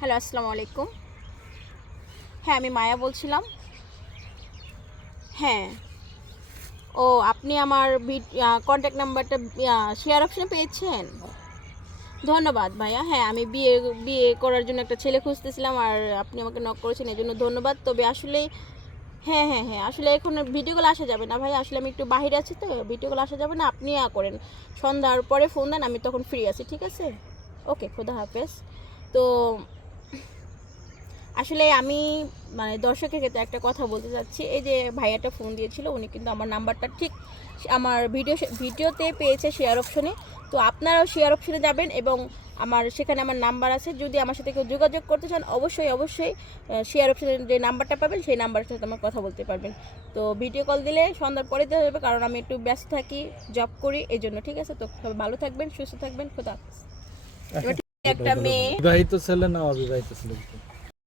Hello, আসসালামু আলাইকুম। হ্যাঁ, আমি মায়া বলছিলাম। হ্যাঁ, ও আপনি আমার কন্ট্যাক্ট নাম্বারটা শেয়ার অপশনে পেয়েছেন? ধন্যবাদ ভাইয়া। হ্যাঁ, আমি বিয়ে বিয়ে করার জন্য একটা ছেলে খুঁজতেছিলাম, আর আপনি আমাকে নক করেছেন, এজন্য ধন্যবাদ। তবে আসলে হ্যাঁ, হ্যাঁ, হ্যাঁ, আসলে এখন ভিডিও কল আসা যাবে না ভাই। আসলে আমি একটু বাহিরে আছি, তো ভিডিও কল আসা যাবে না। আপনি করেন, সন্ধ্যার পরে ফোন দেন, আমি তখন ফ্রি আছি, ঠিক আছে? ওকে, খোদা হাফেজ। তো আসলে আমি মানে দর্শকের ক্ষেত্রে একটা কথা বলতে চাচ্ছি। এই যে ভাইয়াটা ফোন দিয়েছিল, উনি কিন্তু আমার নাম্বারটা ঠিক আমার ভিডিওতে পেয়েছে শেয়ার অপশনে। তো আপনারাও শেয়ার অপশনে যাবেন এবং সেখানে আমার নাম্বার আছে। যদি আমার সাথে কেউ যোগাযোগ করতে চান, অবশ্যই অবশ্যই শেয়ার অপশনে যে নাম্বারটা পাবেন, সেই নাম্বারের সাথে আমার কথা বলতে পারবেন। তো ভিডিও কল দিলে সন্ধ্যার পরে দিতে হবে, কারণ আমি একটু ব্যস্ত থাকি, জব করি, এই জন্য। ঠিক আছে? তো সবাই ভালো থাকবেন, সুস্থ থাকবেন, খোদা হাফেজ। এবার একটা মেয়ে বিবাহিত ছেলে না অবিবাহিত ছেলে?